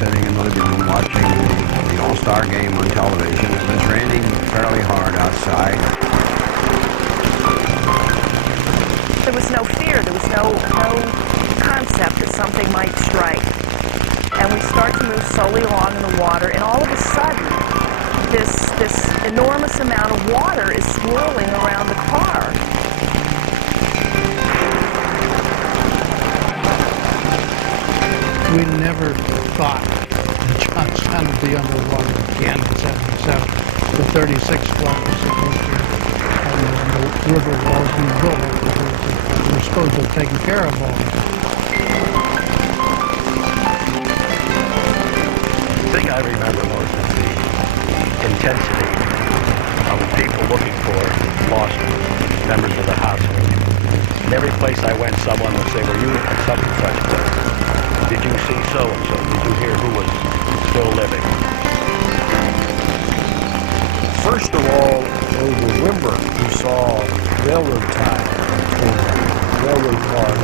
sitting in the living room watching the All-Star game on television. It was raining fairly hard outside. There was no fear. There was no concept that something might strike. And we start to move slowly along in the water, and all of a sudden, this enormous amount of water is swirling around the car. We never thought that Johnstown would be underwater again in '77. The 36 flood was supposed to, and the river walls being built, we were supposed to have taken care of all that. The thing I remember most is the intensity of the people looking for lost members of the household. In every place I went, someone would say, "Were you at such and such place? Did you see so-and-so? Did you hear who was still living?" First of all, over Windber, we saw railroad ties and railroad cars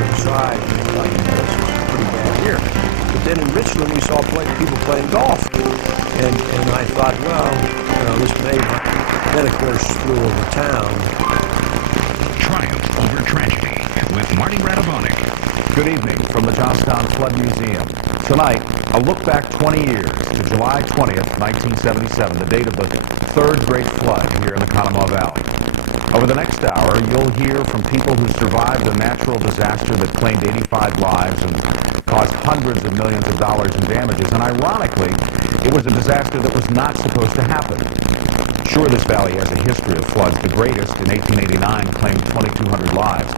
inside. Like, this was pretty bad here. But then in Richmond, we saw people playing golf. And I thought, well, this may not. Then, of course, flew over town. Triumph over tragedy with Marty Radovanek. Good evening from the Johnstown Flood Museum. Tonight, a look back 20 years to July 20th, 1977, the date of the third great flood here in the Conemaugh Valley. Over the next hour, you'll hear from people who survived a natural disaster that claimed 85 lives and caused hundreds of millions of dollars in damages. And ironically, it was a disaster that was not supposed to happen. Sure, this valley has a history of floods. The greatest in 1889 claimed 2,200 lives.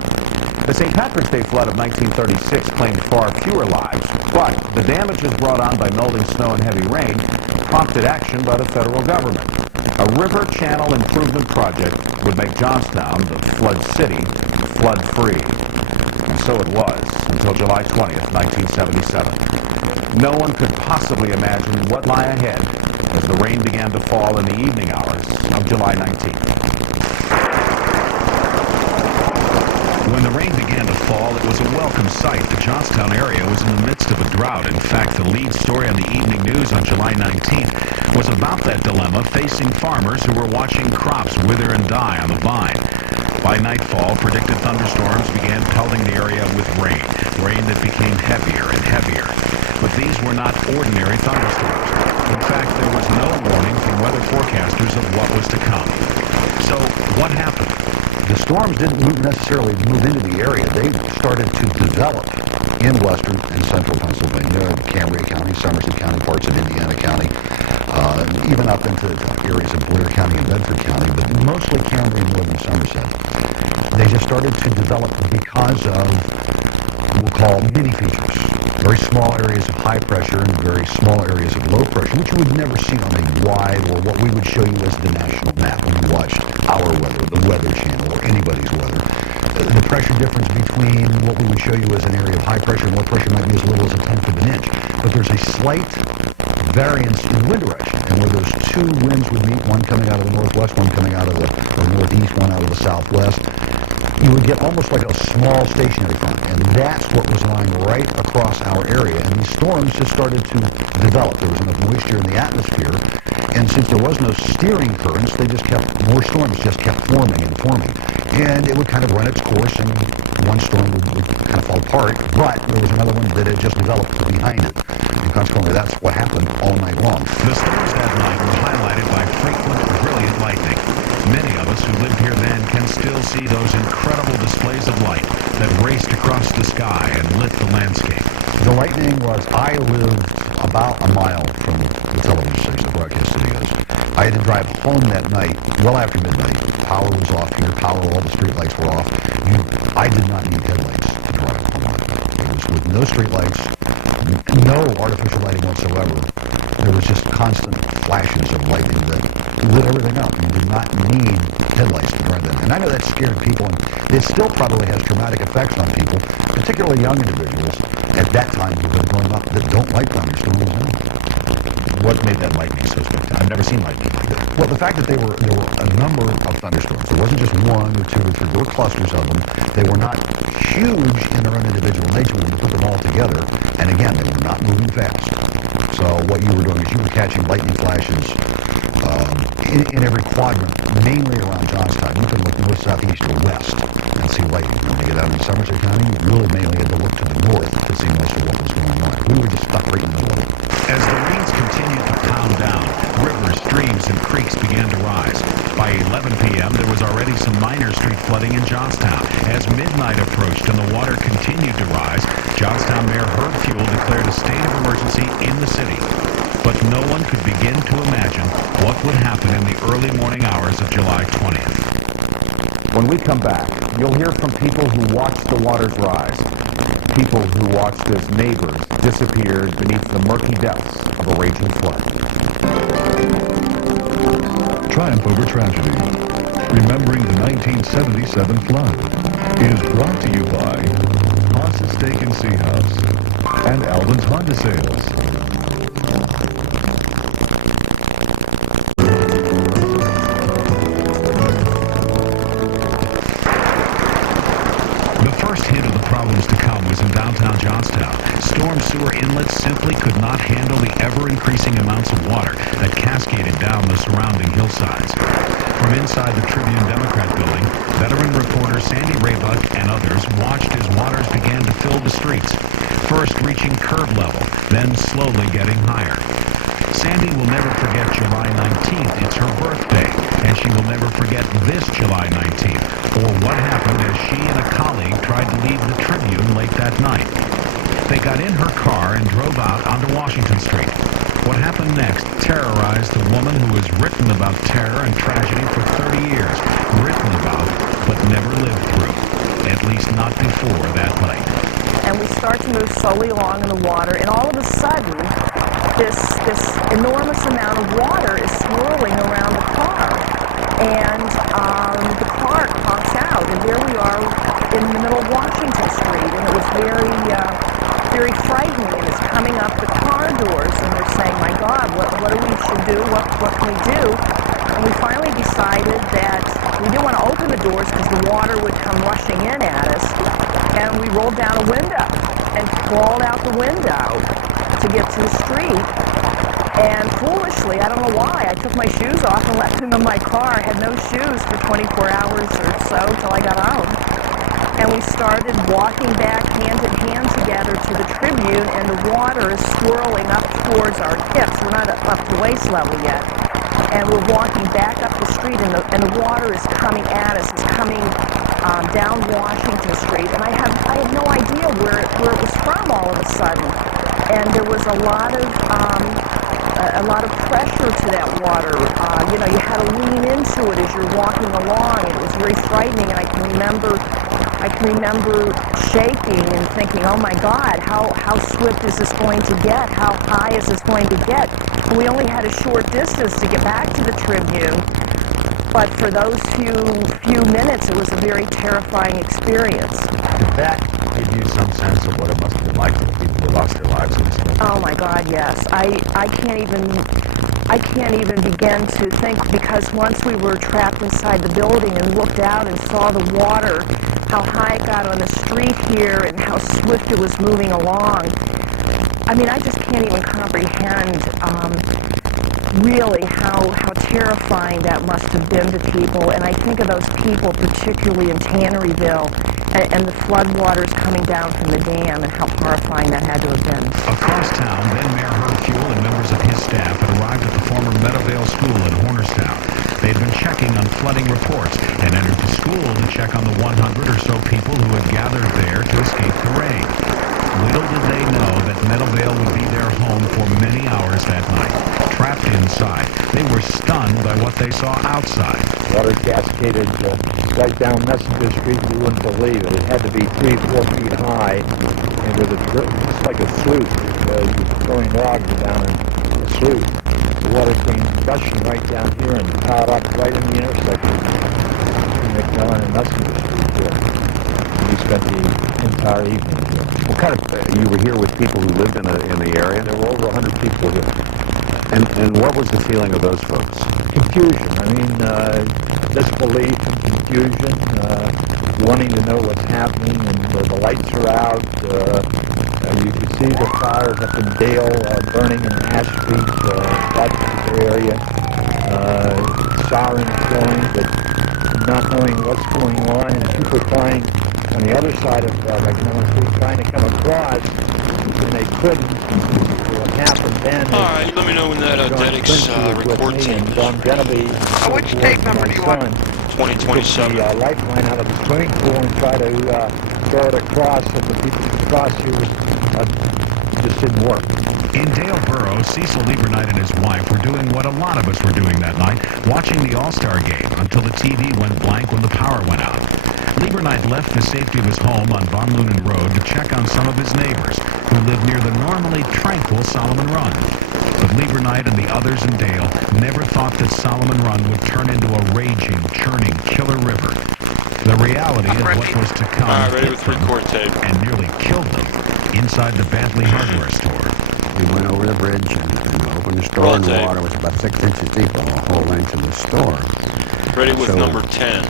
The St. Patrick's Day flood of 1936 claimed far fewer lives, but the damages brought on by melting snow and heavy rain prompted action by the federal government. A river channel improvement project would make Johnstown, the flood city, flood-free. And so it was, until July 20th, 1977. No one could possibly imagine what lay ahead as the rain began to fall in the evening hours of July 19th. When the rain began to fall, it was a welcome sight. The Johnstown area was in the midst of a drought. In fact, the lead story on the evening news on July 19th was about that dilemma facing farmers who were watching crops wither and die on the vine. By nightfall, predicted thunderstorms began pelting the area with rain that became heavier and heavier. But these were not ordinary thunderstorms. In fact, there was no warning from weather forecasters of what was to come. So, what happened? The storms didn't necessarily move into the area. They started to develop in western and central Pennsylvania, Cambria County, Somerset County, parts of Indiana County, even up into areas of Blair County and Bedford County, but mostly Cambria and northern Somerset. They just started to develop because of what we'll call mini features. Very small areas of high pressure and very small areas of low pressure, which you would never see on a wide or what we would show you as the national map when you watched our weather, the Weather Channel, or anybody's weather. The pressure difference between what we would show you as an area of high pressure and low pressure might be as little as a tenth of an inch. But there's a slight variance in wind direction, and where those two winds would meet, one coming out of the northwest, one coming out of the northeast, one out of the southwest, you would get almost like a small stationary front, and that's what was lying right across our area. And these storms just started to develop. There was enough moisture in the atmosphere, and since there was no steering currents, more storms just kept forming and forming. And it would kind of run its course, and one storm would kind of fall apart, but there was another one that had just developed behind it. And consequently, that's what happened all night long. The storms that night were highlighted by frequent, brilliant lightning. Many of us who lived here then can still see those incredible displays of light that raced across the sky and lit the landscape. The lightning was, I lived about a mile from the television station, the broadcast studios. I had to drive home that night, well after midnight. Power was off here, all the street lights were off. I did not need headlights to drive home. It was with no street lights, no artificial lighting whatsoever. There was just constant flashes of lightning that lit everything up. You did not need headlights to drive them. And I know that scared people, and it still probably has traumatic effects on people, particularly young individuals at that time who've been growing up that don't like thunderstorms. what made that lightning so spectacular? I've never seen lightning like this. Well, the fact that there were a number of thunderstorms. There wasn't just one or two or three. There were clusters of them. They were not huge in their own individual nature when you put them all together. And again, they were not moving fast. So what you were doing is you were catching lightning flashes in every quadrant, mainly around Johnstown. You could look north, south, east, or west and see lightning. When you get out in Somerset County, you really mainly had to look to the north to see most of what was going on. We were just stuck right in the middle of it. As the rains continued to pound down, rivers, streams, and creeks began to rise. By 11 p.m., there was already some minor street flooding in Johnstown. As midnight approached and the water continued to rise, Johnstown Mayor Herb Fuel declared a state of emergency in the city. But no one could begin to imagine what would happen in the early morning hours of July 20th. When we come back, you'll hear from people who watched the waters rise, people who watched as neighbors disappeared beneath the murky depths of a raging flood. Triumph over tragedy. Remembering the 1977 flood is brought to you by Haas's Steak and Sea House and Alvin's Honda Sales. Problems to come was in downtown Johnstown. Storm sewer inlets simply could not handle the ever-increasing amounts of water that cascaded down the surrounding hillsides. From inside the Tribune Democrat building, veteran reporter Sandy Raybuck and others watched as waters began to fill the streets, first reaching curb level, then slowly getting higher. Sandy will never forget July 19th. It's her birthday, and she will never forget this July 19th, or what happened as she and a colleague tried to leave the Tribune late that night. They got in her car and drove out onto Washington Street. What happened next terrorized a woman who has written about terror and tragedy for 30 years, written about, but never lived through, at least not before that night. And we start to move slowly along in the water, and all of a sudden, this enormous amount of water is swirling around the car. And the car conks out, and there we are in the middle of Washington Street, and it was very frightening, and it's coming up the car doors, and they're saying, my God, what do we should do, what can we do? And we finally decided that we didn't want to open the doors because the water would come rushing in at us, and we rolled down a window and crawled out the window to get to the street. And foolishly, I don't know why, I took my shoes off and left them in my car. I had no shoes for 24 hours or so till I got home. And we started walking back hand in hand together to the Tribune, and the water is swirling up towards our hips. We're not up to waist level yet. And we're walking back up the street, and the water is coming at us. It's coming down Washington Street. And I had no idea where it was from all of a sudden. And there was a lot of pressure to that water. You had to lean into it as you're walking along. It was very frightening, and I can remember shaking and thinking, oh my God, how swift is this going to get? How high is this going to get? And we only had a short distance to get back to the Tribune, but for those few minutes, it was a very terrifying experience. Did that give you some sense of what it must have been like for the people who lost their lives in this thing? Oh my God, yes. I can't even begin to think, because once we were trapped inside the building and looked out and saw the water, how high it got on the street here and how swift it was moving along. I mean, I just can't even comprehend really how terrifying that must have been to people. And I think of those people, particularly in Tanneryville, and the floodwaters coming down from the dam, and how horrifying that had to have been. Across town, then Mayor Herb Fuel and members of his staff had arrived at the former Meadowvale School in Hornerstown. They had been checking on flooding reports and entered the school to check on the 100 or so people who had gathered there to escape the rain. Little did they know that Meadowvale would be their home for many hours that night. Trapped inside, they were stunned by what they saw outside. Water cascaded right down Messenger Street. You wouldn't believe it. It had to be 3-4 feet high, and with it's like a sluice. You're throwing logs down in a sluice. The water came rushing right down here and piled up right in the intersection between McMillan and Messenger Street. We spent the entire evening here. What kind of, you were here with people who lived in the area? There were over 100 people here. And what was the feeling of those folks? Confusion. I mean, disbelief and confusion, wanting to know what's happening, and the lights are out. You could see the fires up in Dale burning in Ash Street, that area. Sirens going, but not knowing what's going on, and people trying on the other side of trying to come across, and they couldn't. What happened then? All right, let me know when that Dedic's record tape. Which tape number do you want? 2027. The lifeline out of the swimming pool and try to throw it across so the people could cross here. Just didn't work. In Dale Borough, Cecil Liebernight and his wife were doing what a lot of us were doing that night, watching the All-Star game until the TV went blank when the power went out. Liebernight left the safety of his home on Von Lunen Road to check on some of his neighbors who lived near the normally tranquil Solomon Run. But Liebernight and the others in Dale never thought that Solomon Run would turn into a raging, churning, killer river. The reality of what was to come ready with record tape. and nearly killed them inside the Bentley hardware store. We went over the bridge and opened the store, and the water was about 6 inches deep on the whole length of the store. Ready with number 10.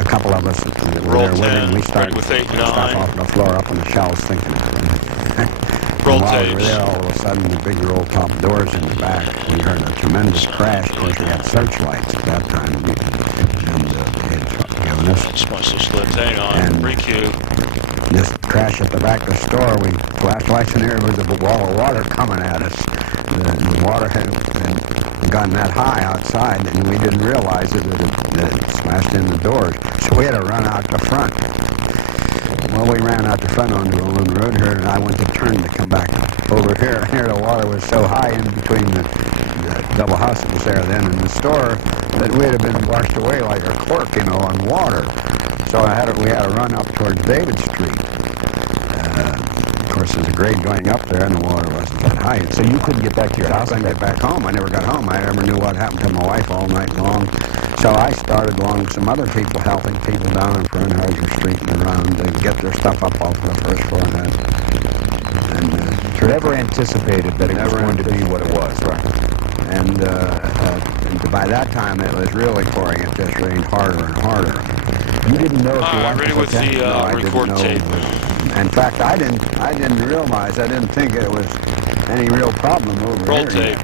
A couple of us that were Roll there with 10, him, we started ready with 8, stop 9. off the floor up on the shelves thinking of it. Roll While we were tapes. there, all of a sudden, the big roll top doors in the back, we heard a tremendous crash. Of course, we had searchlights at that time, and it had given us. Special slips, hang on, And- re-cue. This crash at the back of the store, we flashlights in there, there was a wall of water coming at us. The water had gotten that high outside, and we didn't realize it, that it smashed in the doors. So we had to run out the front. Well, we ran out the front onto a little road here, and I went to turn to come back over here. Here the water was so high in between the double house that was there then and the store that we'd have been washed away like a cork, on water. So we had to run up towards David Street. Of course, there's a grade going up there, and the water wasn't that high. So you couldn't get back to your I house? couldn't get back home. I never got home. I never knew what happened to my wife all night long. So I started along with some other people, helping people down on Fernhauser Street and around to get their stuff up off the first floor. And Never anticipated that it was going to be what it was, right? And by that time, it was really pouring. It just rained harder and harder. You didn't know if you wanted ready to with protect- the I didn't record know. tape. In fact, I didn't realize. I didn't think it was any real problem over Roll here. tape.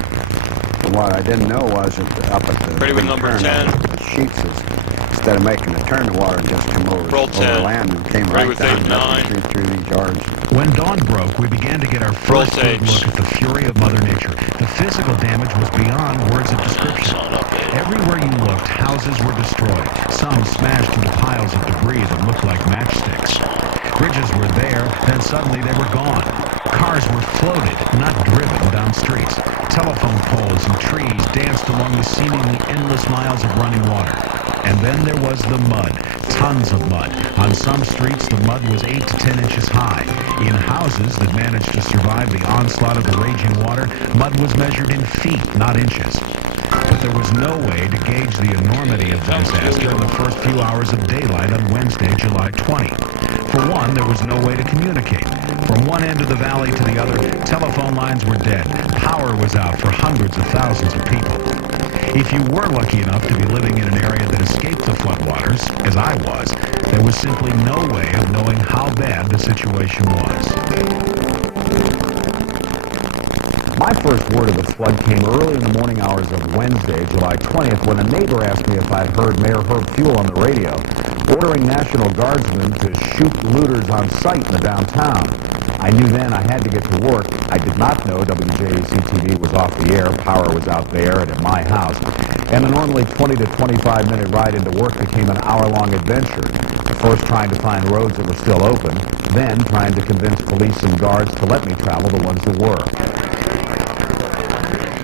What I didn't know was that up at the Ready with big number turn 10. up the sheets, instead of making a turn, the water just come over, Roll over 10. land and came Ready right with down 8, up 9. the street through these yards. When dawn broke, we began to get our Roll first good tapes. look at the fury of Mother Nature. The physical damage was beyond words of description. Everywhere you looked, houses were destroyed, some smashed into piles of debris that looked like matchsticks. Bridges were there, then suddenly they were gone. Cars were floated, not driven, down streets. Telephone poles and trees danced along the seemingly endless miles of running water. And then there was the mud, tons of mud. On some streets, the mud was 8 to 10 inches high. In houses that managed to survive the onslaught of the raging water, mud was measured in feet, not inches. But there was no way to gauge the enormity of the disaster in the first few hours of daylight on Wednesday, July 20. For one, there was no way to communicate. From one end of the valley to the other, telephone lines were dead. Power was out for hundreds of thousands of people. If you were lucky enough to be living in an area that escaped the floodwaters, as I was, there was simply no way of knowing how bad the situation was. My first word of the flood came early in the morning hours of Wednesday, July 20th, when a neighbor asked me if I'd heard Mayor Herb Fuel on the radio, ordering National Guardsmen to shoot looters on sight in the downtown. I knew then I had to get to work. I did not know WJAC-TV was off the air, power was out there and at my house, and a normally 20 to 25 minute ride into work became an hour-long adventure. First trying to find roads that were still open, then trying to convince police and guards to let me travel the ones that were.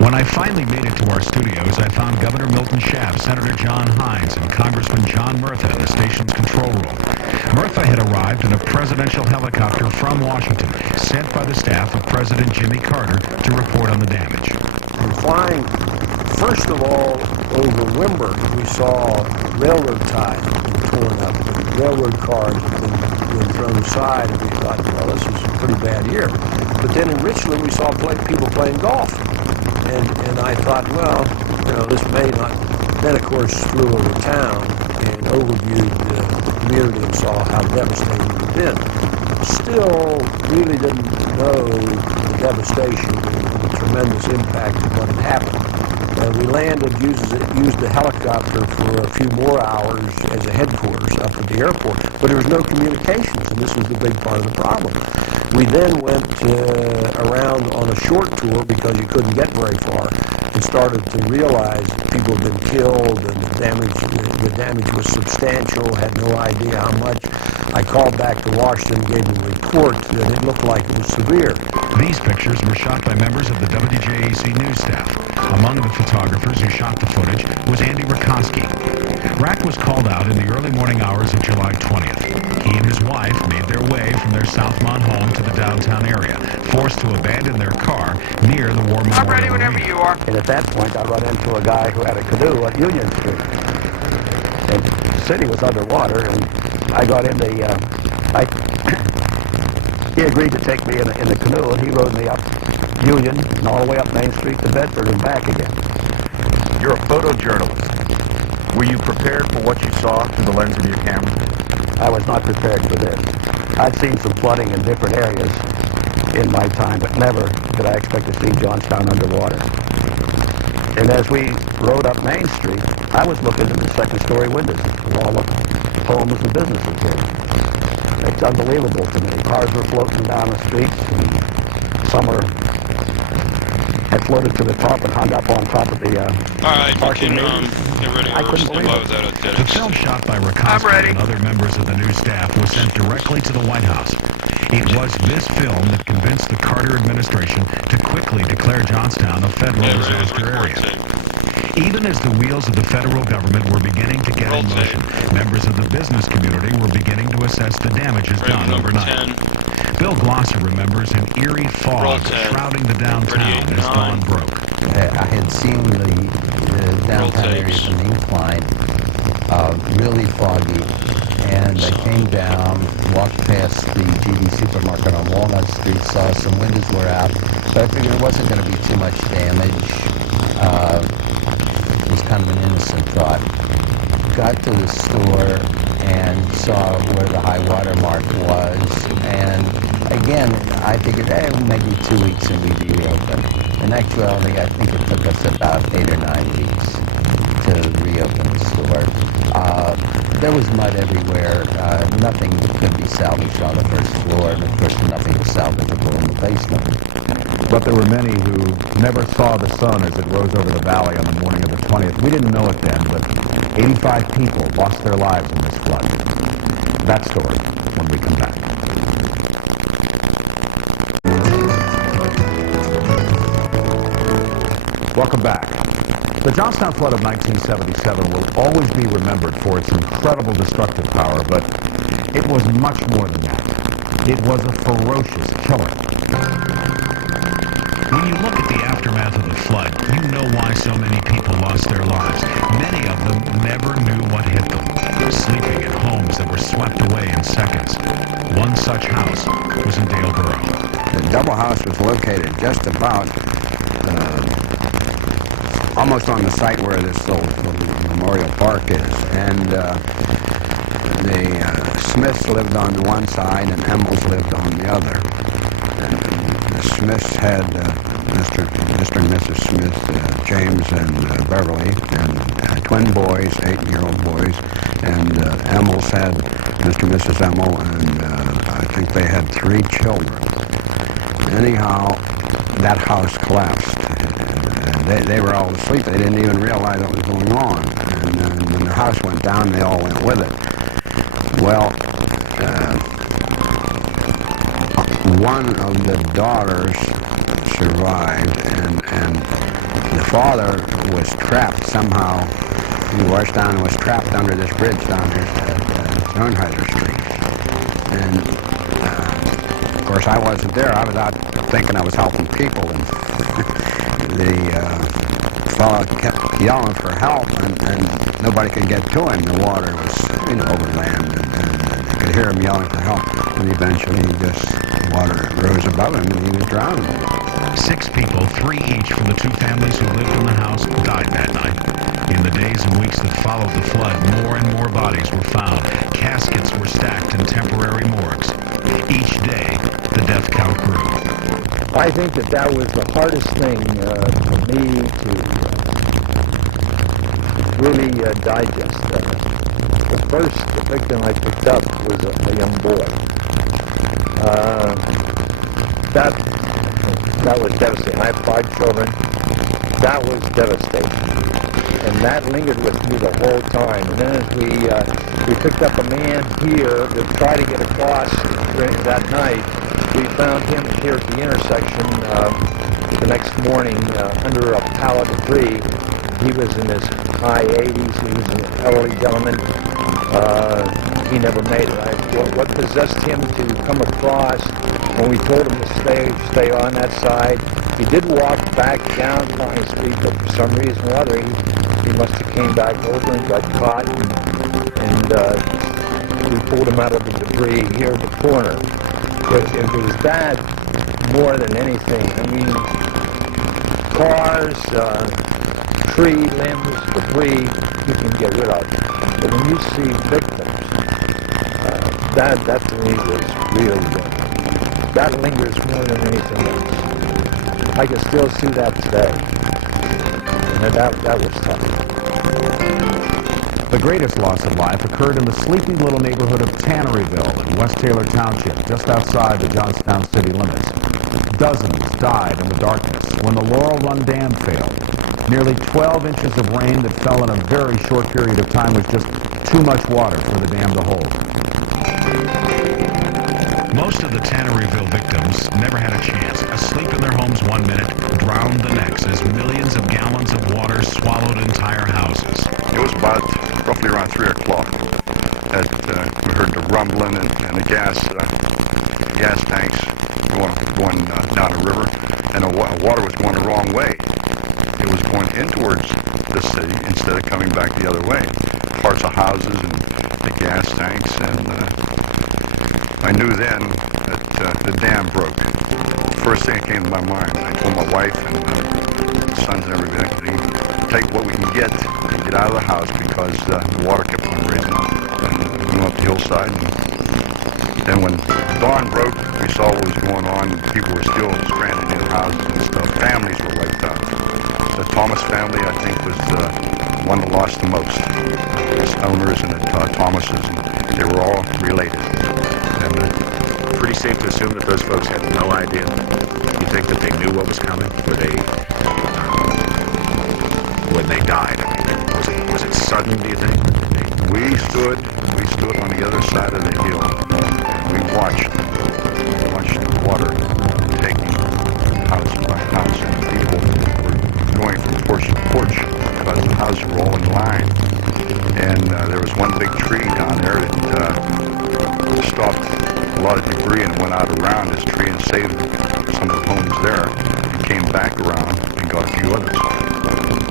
When I finally made it to our studios, I found Governor Milton Schaaf, Senator John Hines, and Congressman John Murtha in the station's control room. Murtha had arrived in a presidential helicopter from Washington, sent by the staff of President Jimmy Carter to report on the damage. And flying, first of all, over Windber, we saw railroad ties torn up, and railroad cars have been been thrown aside, and we thought, well, this was a pretty bad year. But then in Richland, we saw people playing golf. And I thought, well, this may not. Then, of course, flew over town and overviewed the community and saw how devastating it had been. Still, really didn't know the devastation and the tremendous impact of what had happened. We landed, used the helicopter for a few more hours as a headquarters up at the airport, but there was no communications, and this was the big part of the problem. We then went around on a short tour because you couldn't get very far, and started to realize that people had been killed and the damage was substantial, had no idea how much. I called back to Washington, gave them a report that it looked like it was severe. These pictures were shot by members of the WJAC news staff. Among the photographers who shot the footage was Andy Rakoski. Rack was called out in the early morning hours of July 20th. He and his wife made their way from their Southmont home to the downtown area, forced to abandon their car near the War Memorial. I'm ready whenever you are. And at that point, I run into a guy who had a canoe at Union Street. And the city was underwater, and I got in the, he agreed to take me in the canoe, and he rode me up Union and all the way up Main Street to Bedford and back again. You're a photojournalist. Were you prepared for what you saw through the lens of your camera? I was not prepared for this. I'd seen some flooding in different areas in my time, but never did I expect to see Johnstown underwater. And as we rode up Main Street, I was looking into the second-story windows of all the homes and businesses here. It's unbelievable to me. Cars were floating down the streets, and some had floated to the top and hung up on top of the All right, you parking can meters. get ready I to couldn't step believe out it. without a The desk. film shot by Rakoski and other members of the news staff was sent directly to the White House. It was this film that convinced the Carter administration to quickly declare Johnstown a federal Yeah, ready to disaster report area. tape. Even as the wheels of the federal government were beginning to get in motion, members of the business community were beginning to assess the damages Frame done number overnight. 10. Bill Glosser remembers an eerie fog 10. shrouding the downtown as dawn broke. I had seen the downtown area tapes. from the incline really foggy, and I came down, walked past the GD supermarket on Walnut Street, saw some windows were out, but I figured it wasn't going to be too much damage. It was kind of an innocent thought. Got to the store and saw where the high water mark was, and again, I figured, maybe 2 weeks and we'd be reopened. In actuality, I think it took us about 8 or 9 weeks to reopen the store. There was mud everywhere. Nothing could be salvaged on the first floor, and of course nothing was salvageable in the basement. But there were many who never saw the sun as it rose over the valley on the morning of the 20th. We didn't know it then, but 85 people lost their lives in this flood. That story when we come back. Welcome back. The Johnstown Flood of 1977 will always be remembered for its incredible destructive power, but it was much more than that. It was a ferocious killer. When you look at the aftermath of the flood, you know why so many people lost their lives. Many of them never knew what hit them, sleeping in homes that were swept away in seconds. One such house was in Daleboro. The double house was located just about almost on the site where this little memorial park is, and the Smiths lived on one side and Emmels lived on the other. And the Smiths had Mr. and Mrs. Smith, James and Beverly, and twin boys, 8-year-old boys, and Emmels had Mr. and Mrs. Emmel, and I think they had 3 children. Anyhow, that house collapsed. They were all asleep. They didn't even realize what was going on. And when the house went down, they all went with it. Well, one of the daughters survived, and the father was trapped somehow. He washed down and was trapped under this bridge down here at Bernheiser Street. And, of course, I wasn't there. I was out thinking I was helping people, and the fellow kept yelling for help, and nobody could get to him. The water was, overland, and they could hear him yelling for help. And eventually water rose above him and he was drowning. 6 people, 3 each from the 2 families who lived in the house, died that night. In the days and weeks that followed the flood, more and more bodies were found. Caskets were stacked in temporary morgues. Each day, the death count grew. I think that was the hardest thing for me to really digest. The first victim I picked up was a young boy. That was devastating. I have 5 children. That was devastating. And that lingered with me the whole time. And then as we picked up a man here to try to get across during that night, we found him here at the intersection the next morning under a pile of debris. He was in his high 80s. He was an elderly gentleman. He never made it. What possessed him to come across when we told him to stay on that side? He did walk back down County Street, but for some reason or other, he must have came back over and got caught, and we pulled him out of the debris here at the corner. It was that more than anything. I mean, cars, tree limbs, debris, you can get rid of. But when you see victims, that to me was really good. That lingers more than anything else. I can still see that today. And that was tough. The greatest loss of life occurred in the sleepy little neighborhood of Tanneryville in West Taylor Township, just outside the Johnstown city limits. Dozens died in the darkness when the Laurel Run Dam failed. Nearly 12 inches of rain that fell in a very short period of time was just too much water for the dam to hold. Most of the Tanneryville victims never had a chance. Asleep in their homes one minute, drowned the next, as millions of gallons of water swallowed entire houses. It was about roughly around 3 o'clock that we heard the rumbling and the gas tanks going down the river, and the water was going the wrong way. It was going in towards the city instead of coming back the other way. Parts of houses and the gas tanks, and I knew then that the dam broke. First thing that came to my mind, I told my wife and sons and everything, take what we can get and get out of the house, because the water kept on raising. And we went up the hillside, and then when dawn broke, we saw what was going on. People were still stranded in houses and stuff. Families were wiped out. The Thomas family, I think, was the one that lost the most. The Stoners and the Thomases, and they were all related. And pretty safe to assume that those folks had no idea. You think that they knew what was coming? Were they, when they died? I mean, was it sudden, do you think? We stood on the other side of the hill. We watched the water taking house by house, and people were going from porch to porch because the houses were all in line. And there was one big tree down there that stopped a lot of debris and went out around this tree and saved some of the homes there, and came back around and got a few others.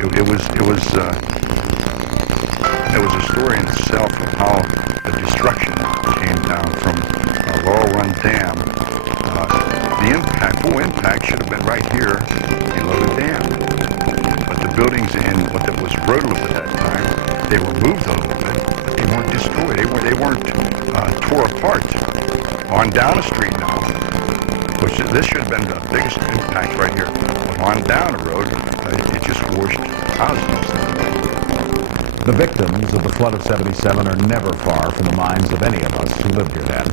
It was a story in itself of how the destruction came down from Laurel Run Dam. The full impact should have been right here below the dam. But the buildings in what was Roadlip at that time, they were moved a little bit, but they weren't destroyed. They weren't tore apart. On down the street now, which this should have been the biggest impact right here. But on down the road, it just washed houses. The victims of the flood of '77 are never far from the minds of any of us who lived here then.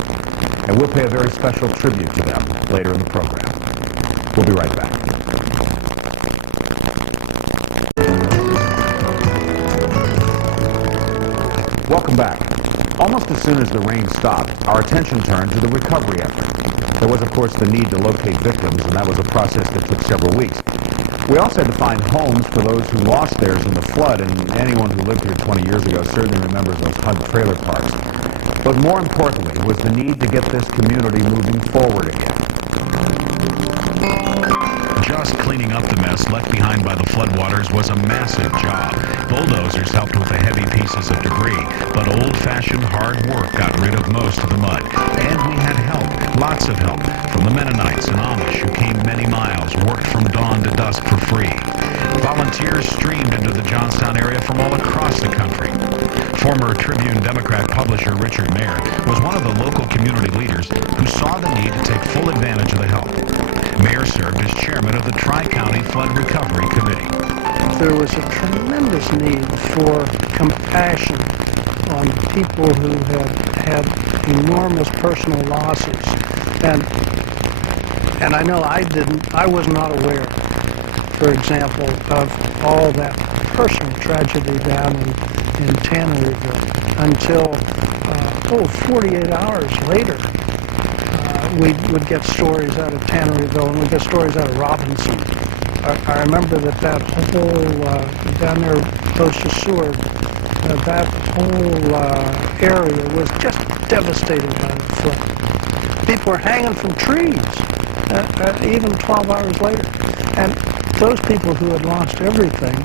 And we'll pay a very special tribute to them later in the program. We'll be right back. Welcome back. Almost as soon as the rain stopped, our attention turned to the recovery effort. There was, of course, the need to locate victims, and that was a process that took several weeks. We also had to find homes for those who lost theirs in the flood, and anyone who lived here 20 years ago certainly remembers those HUD trailer parks. But more importantly was the need to get this community moving forward again. Just cleaning up the mess left behind by the floodwaters was a massive job. Bulldozers helped with the heavy pieces of debris, but old-fashioned hard work got rid of most of the mud. And we had help, lots of help, from the Mennonites and Amish who came many miles, worked from dawn to dusk for free. Volunteers streamed into the Johnstown area from all across the country. Former Tribune Democrat publisher Richard Mayer was one of the local community leaders who saw the need to take full advantage of the help. Mayer served as chairman of the Tri-County Flood Recovery Committee. There was a tremendous need for compassion on people who had enormous personal losses. And I know I was not aware, for example, of all that personal tragedy down in Tanneryville until 48 hours later. We would get stories out of Tanneryville, and we'd get stories out of Robinson. I remember that whole, down there close to Seward, that whole area was just devastated by the flood. People were hanging from trees, even 12 hours later. And those people who had lost everything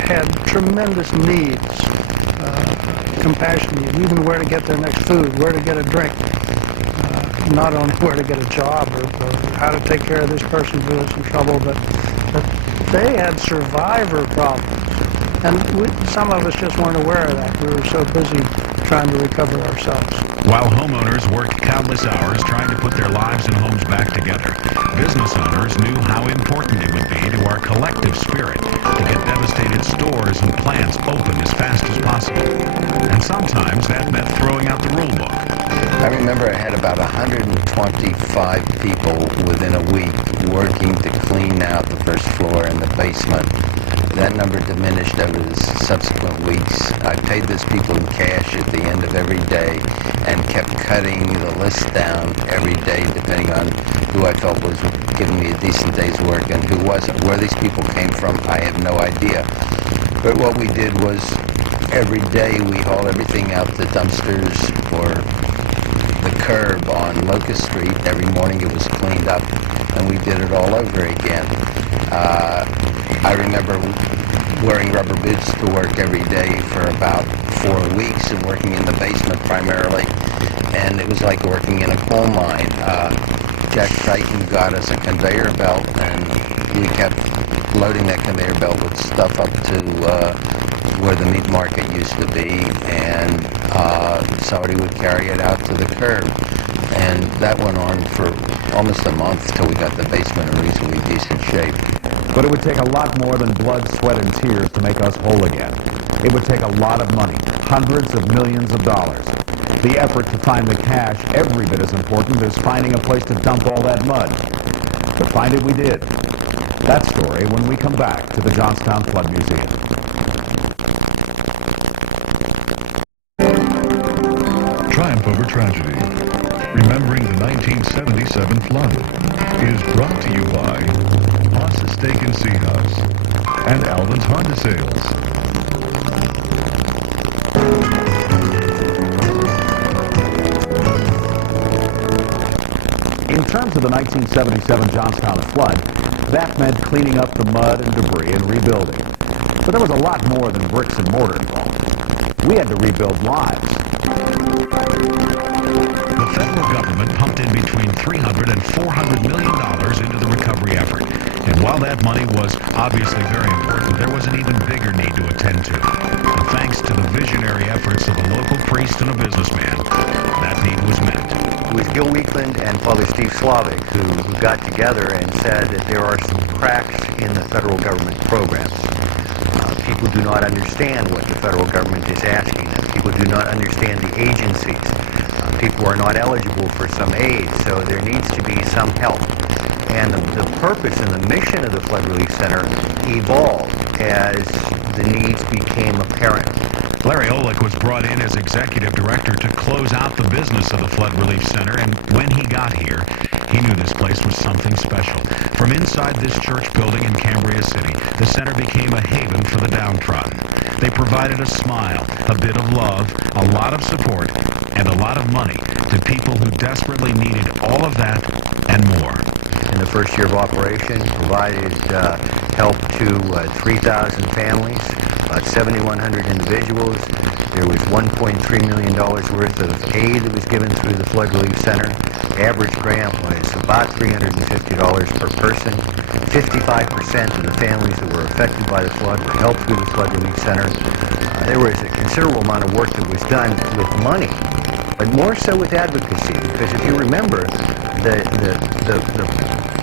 had tremendous needs. Compassion needs, even where to get their next food, where to get a drink, not only where to get a job or how to take care of this person who is in trouble, but they had survivor problems. And some of us just weren't aware of that. We were so busy trying to recover ourselves. While homeowners worked countless hours trying to put their lives and homes back together, business owners knew how important it would be to our collective spirit to get devastated stores and plants open as fast as possible. And sometimes that meant throwing out the rule book. I remember I had about 125 people within a week working to clean out the first floor and the basement. That number diminished over the subsequent weeks. I paid those people in cash at the end of every day and kept cutting the list down every day depending on who I felt was giving me a decent day's work and who wasn't. Where these people came from, I have no idea. But what we did was every day we hauled everything out the dumpsters or the curb on Locust Street. Every morning it was cleaned up and we did it all over again. I remember wearing rubber boots to work every day for about 4 weeks and working in the basement primarily, and it was like working in a coal mine. Jack Triton got us a conveyor belt, and we kept loading that conveyor belt with stuff up to where the meat market used to be, and somebody would carry it out to the curb. And that went on for almost a month till we got the basement in reasonably decent shape. But it would take a lot more than blood, sweat, and tears to make us whole again. It would take a lot of money, hundreds of millions of dollars. The effort to find the cash, every bit as important as finding a place to dump all that mud. But find it we did. That story when we come back to the Johnstown Flood Museum. Triumph over tragedy. Remembering the 1977 flood is brought to you by Haas's Steak and Sea House and Alvin's Honda Sales. In terms of the 1977 Johnstown flood, that meant cleaning up the mud and debris and rebuilding. But there was a lot more than bricks and mortar involved. We had to rebuild lives. The federal government pumped in between $300 and $400 million into the recovery effort. And while that money was obviously very important, there was an even bigger need to attend to. And thanks to the visionary efforts of a local priest and a businessman, that need was met. It was Gil Weekland and Father Steve Slavic who got together and said that there are some cracks in the federal government programs. People do not understand what the federal government is asking them. People do not understand the agencies. People are not eligible for some aid, so there needs to be some help. And the purpose and the mission of the Flood Relief Center evolved as the needs became apparent. Larry Olick was brought in as executive director to close out the business of the Flood Relief Center, and when he got here, he knew this place was something special. From inside this church building in Cambria City, the center became a haven for the downtrodden. They provided a smile, a bit of love, a lot of support, and a lot of money to people who desperately needed all of that and more. in the first year of operation, provided help to 3,000 families, about 7,100 individuals. There was $1.3 million worth of aid that was given through the Flood Relief Center. Average grant was about $350 per person. 55% of the families that were affected by the flood were helped through the Flood Relief Center. There was a considerable amount of work that was done with money, but more so with advocacy, because if you remember, the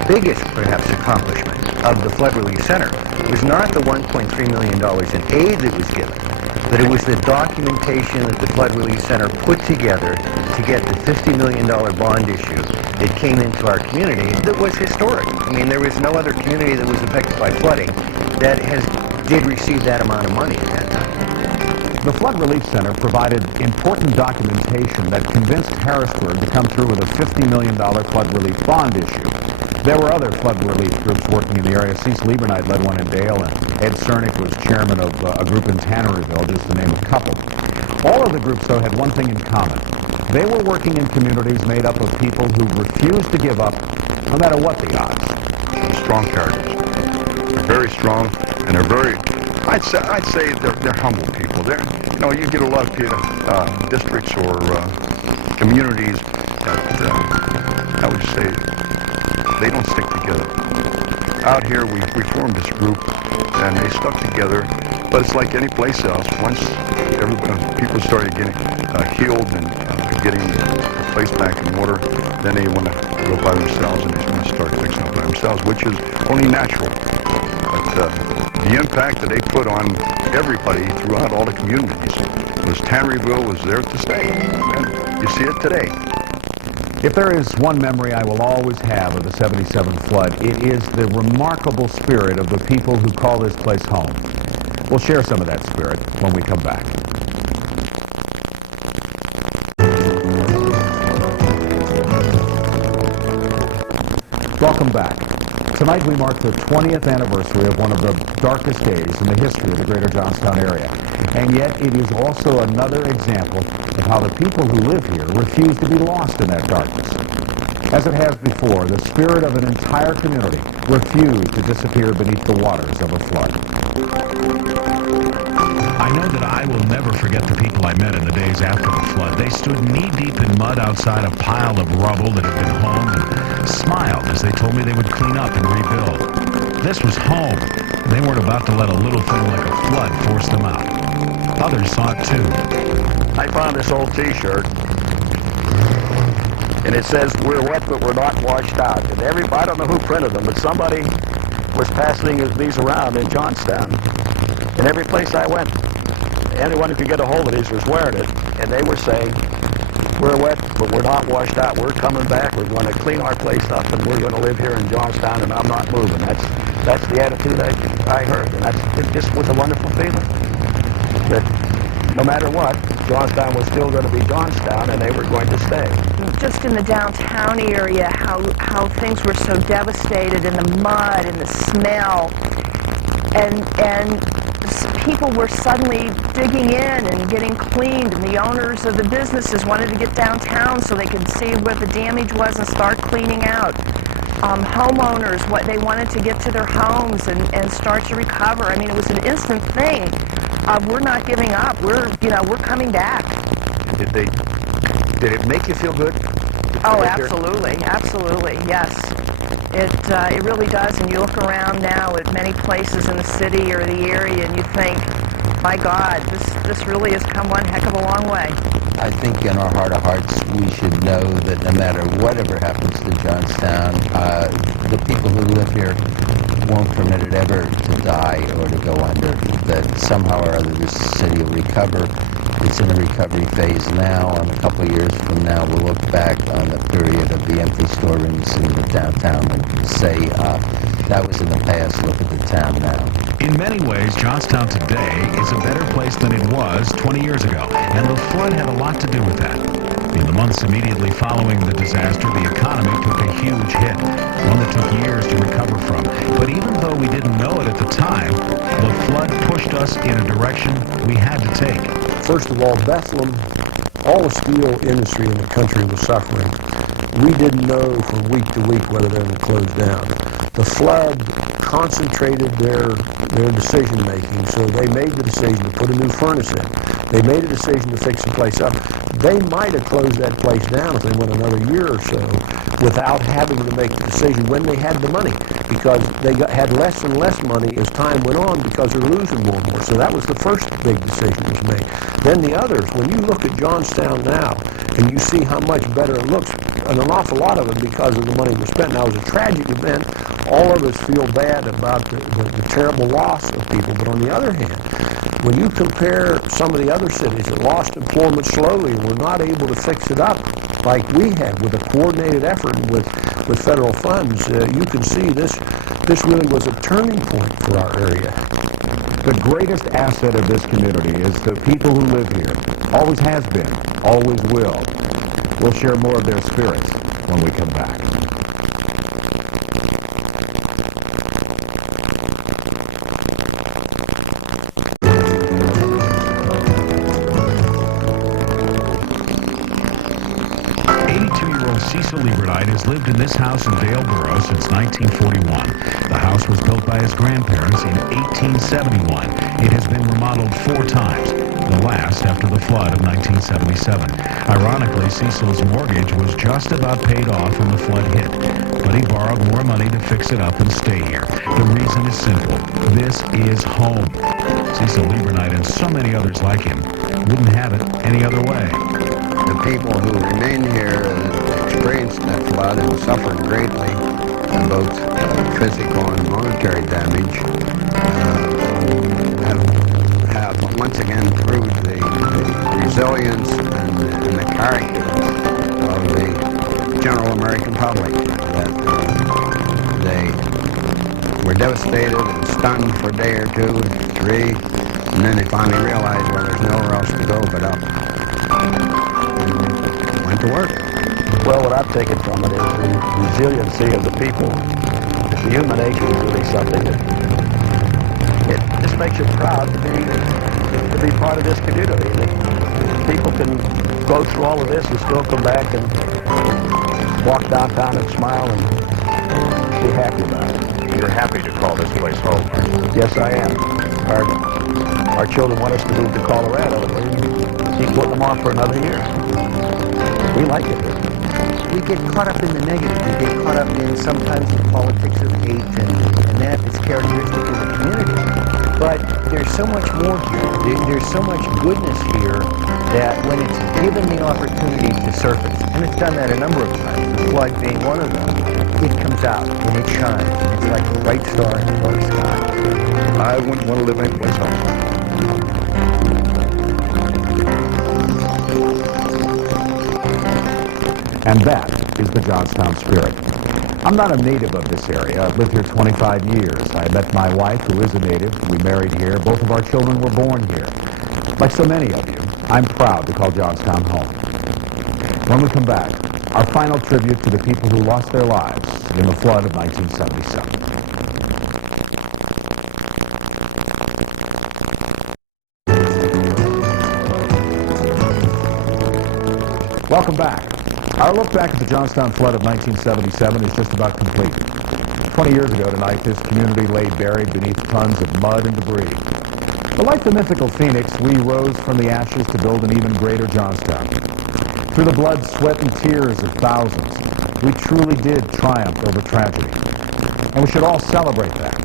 biggest, perhaps, accomplishment of the Flood Relief Center was not the $1.3 million in aid that was given, but it was the documentation that the Flood Relief Center put together to get the $50 million bond issue that came into our community that was historic. I mean, there was no other community that was affected by flooding that did receive that amount of money at that time. The Flood Relief Center provided important documentation that convinced Harrisburg to come through with a $50 million flood relief bond issue. There were other flood relief groups working in the area. Cease Liebernight led one in Dale, and Ed Cernick was chairman of a group in Tanneryville, just to name a couple. All of the groups, though, had one thing in common. They were working in communities made up of people who refused to give up, no matter what the odds. Strong characters. They're very strong, and they're very, I'd say they're humble people. You get a lot of districts or communities that, I would say, they don't stick together. Out here, we formed this group, and they stuck together. But it's like any place else. Once people started getting healed and getting placed back in water, then they want to go by themselves and they want to start fixing up by themselves, which is only natural. But the impact that they put on everybody throughout all the communities Tanneryville was there to stay. And you see it today. If there is one memory I will always have of the '77 flood, it is the remarkable spirit of the people who call this place home. We'll share some of that spirit when we come back. Welcome back. Tonight we mark the 20th anniversary of one of the darkest days in the history of the greater Johnstown area. And yet it is also another example of how the people who live here refuse to be lost in that darkness. As it has before, the spirit of an entire community refused to disappear beneath the waters of a flood. I know that I will never forget the people I met in the days after the flood. They stood knee-deep in mud outside a pile of rubble that had been home and smiled as they told me they would clean up and rebuild. This was home. They weren't about to let a little thing like a flood force them out. Others saw it too. I found this old T-shirt, and it says, "We're wet, but we're not washed out." And I don't know who printed them, but somebody was passing these around in Johnstown. And every place I went, anyone who could get a hold of these was wearing it, and they were saying, "We're wet, but we're not washed out. We're coming back. We're going to clean our place up, and we're going to live here in Johnstown, and I'm not moving." That's the attitude I heard, and it just was a wonderful feeling. That no matter what, Johnstown was still going to be Johnstown, and they were going to stay. Just in the downtown area, how things were so devastated, and the mud and the smell, and people were suddenly digging in and getting cleaned, and the owners of the businesses wanted to get downtown so they could see where the damage was and start cleaning out. Homeowners, they wanted to get to their homes and start to recover. I mean, it was an instant thing. We're not giving up. We're coming back. Did it make you feel good? Oh, absolutely, absolutely, yes. It really does. And you look around now at many places in the city or the area, and you think, my God, this really has come one heck of a long way. I think in our heart of hearts, we should know that no matter whatever happens to Johnstown, the people who live here won't permit it ever to die or to go under. That somehow or other this city will recover. It's in a recovery phase now. And a couple of years from now, we'll look back on the period of the empty storerooms in the downtown and say, that was in the past, look at the town now. In many ways, Johnstown today is a better place than it was 20 years ago, and the flood had a lot to do with that. In the months immediately following the disaster, the economy took a huge hit, one that took years to recover from. But even though we didn't know it at the time, the flood pushed us in a direction we had to take. First of all, Bethlehem, all the steel industry in the country was suffering. we didn't know from week to week whether they're going to close down. The flood concentrated their decision making, so they made the decision to put a new furnace in. They made a decision to fix the place up. They might have closed that place down if they went another year or so without having to make the decision when they had the money, because they had less and less money as time went on because they're losing more and more. So that was the first big decision was made. Then the others, when you look at Johnstown now and you see how much better it looks, and an awful lot of it because of the money we spent. Now, it was a tragic event. All of us feel bad about the terrible loss of people. But on the other hand, when you compare some of the other cities that lost employment slowly and were not able to fix it up like we had with a coordinated effort and with federal funds, you can see this really was a turning point for our area. The greatest asset of this community is the people who live here. Always has been, always will. We'll share more of their spirits when we come back. Cecil Lieberdite has lived in this house in Daleboro since 1941. The house was built by his grandparents in 1871. It has been remodeled 4 times, the last after the flood of 1977. Ironically, Cecil's mortgage was just about paid off when the flood hit, but he borrowed more money to fix it up and stay here. The reason is simple. This is home. Cecil Lieberdite and so many others like him wouldn't have it any other way. The people who remain here experienced that flood and suffered greatly, both physical and monetary damage, have once again proved the resilience and the character of the general American public, that they were devastated and stunned for a day or 2, 3, and then they finally realized, well, there's nowhere else to go but up. And went to work. Well, what I've taken from it is the resiliency of the people. The human nature is really something that it just makes you proud to be part of this community. That people can go through all of this and still come back and walk downtown and smile and be happy about it. You're happy to call this place home, aren't you? Yes, I am. Our children want us to move to Colorado. We keep putting them off for another year. We like it here. We get caught up in the negative. We get caught up in sometimes the politics of hate, and that is characteristic of the community. But there's so much more here. There's so much goodness here that when it's given the opportunity to surface, and it's done that a number of times, the flood being one of them, it comes out and it shines. It's like a bright star in the dark sky. I wouldn't want to live anyplace else. And that is the Johnstown spirit. I'm not a native of this area. I've lived here 25 years. I met my wife, who is a native. We married here. Both of our children were born here. Like so many of you, I'm proud to call Johnstown home. When we come back, our final tribute to the people who lost their lives in the flood of 1977. Welcome back. Our look back at the Johnstown flood of 1977 is just about complete. 20 years ago tonight, this community lay buried beneath tons of mud and debris. But like the mythical phoenix, we rose from the ashes to build an even greater Johnstown. Through the blood, sweat, and tears of thousands, we truly did triumph over tragedy. And we should all celebrate that.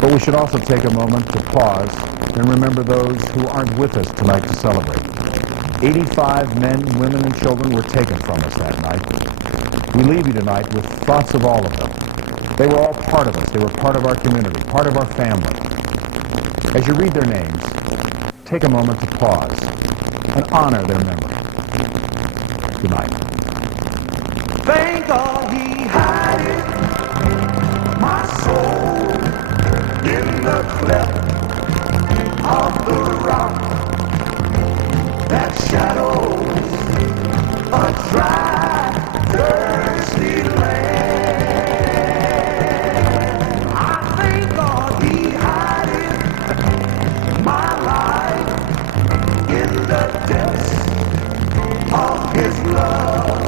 But we should also take a moment to pause and remember those who aren't with us tonight to celebrate. 85 men, women, and children were taken from us that night. We leave you tonight with thoughts of all of them. They were all part of us. They were part of our community, part of our family. As you read their names, take a moment to pause and honor their memory. Good night. Thank God he hid my soul in the cleft of the rock that shadows a dry, thirsty land. I thank God he hid my life in the depths of his love.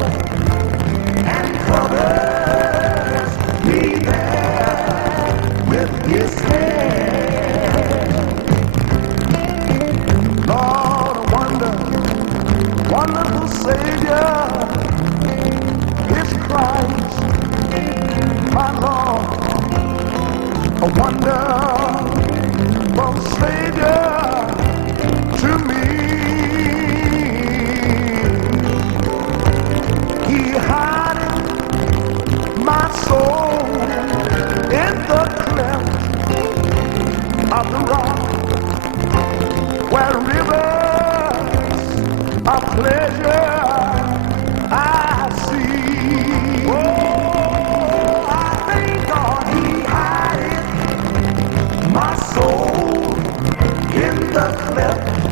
Savior is Christ, my Lord, a wonderful Savior to me. He hideth my soul in the cleft of the rock, where rivers of pleasure I see. Oh, I thank God He hideth my soul in the cleft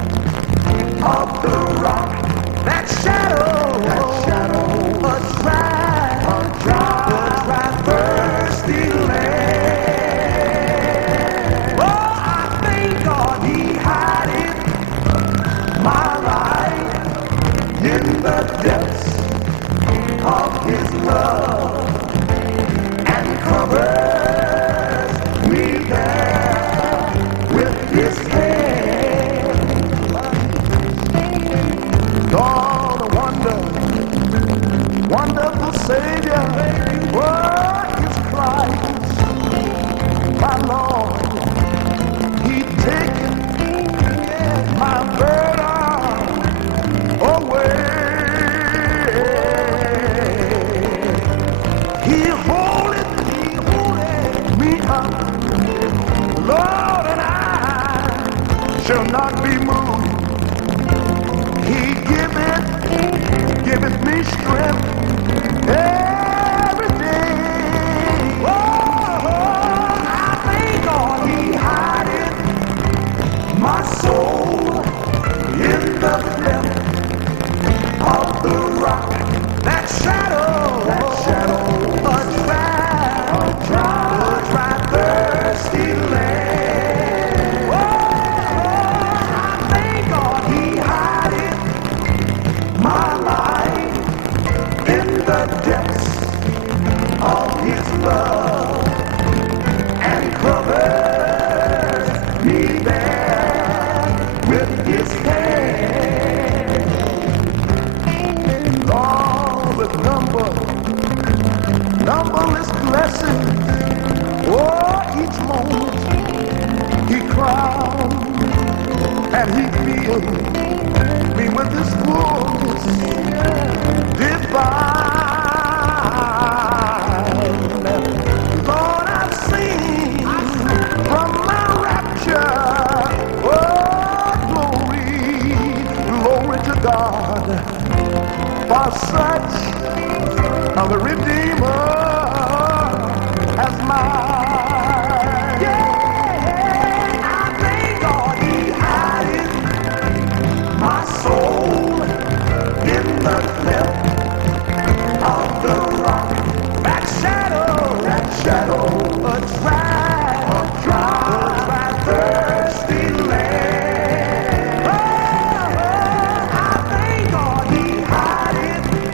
of the rock. That shadow, a dry, thirsty land. Oh, I thank God He hideth my life in the depths of His love and covers me there with His hand. God, a wonderful Savior, oh, is Christ, my Lord. He taketh my burden away. He holdeth me up, Lord, and I shall not be moved. He giveth me strength every day. Oh, I thank God He hideth my soul in the cleft of the rock. That shadow, a dry, thirsty land. Oh, I thank God He hideth my life in the depths of His love and covers me there with His hand. Lord, with numberless blessings, oh, each moment He crowns and He fills me with His fullness divine. Lord, I've seen from my rapture, oh, glory to God, for such a Redeemer as mine. Yeah, I thank God He hideth my soul in the cleft of the rock. That shadow, a dry, thirsty land. Oh, I thank God He hideth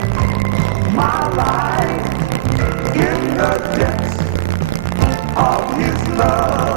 my life in the depths of His love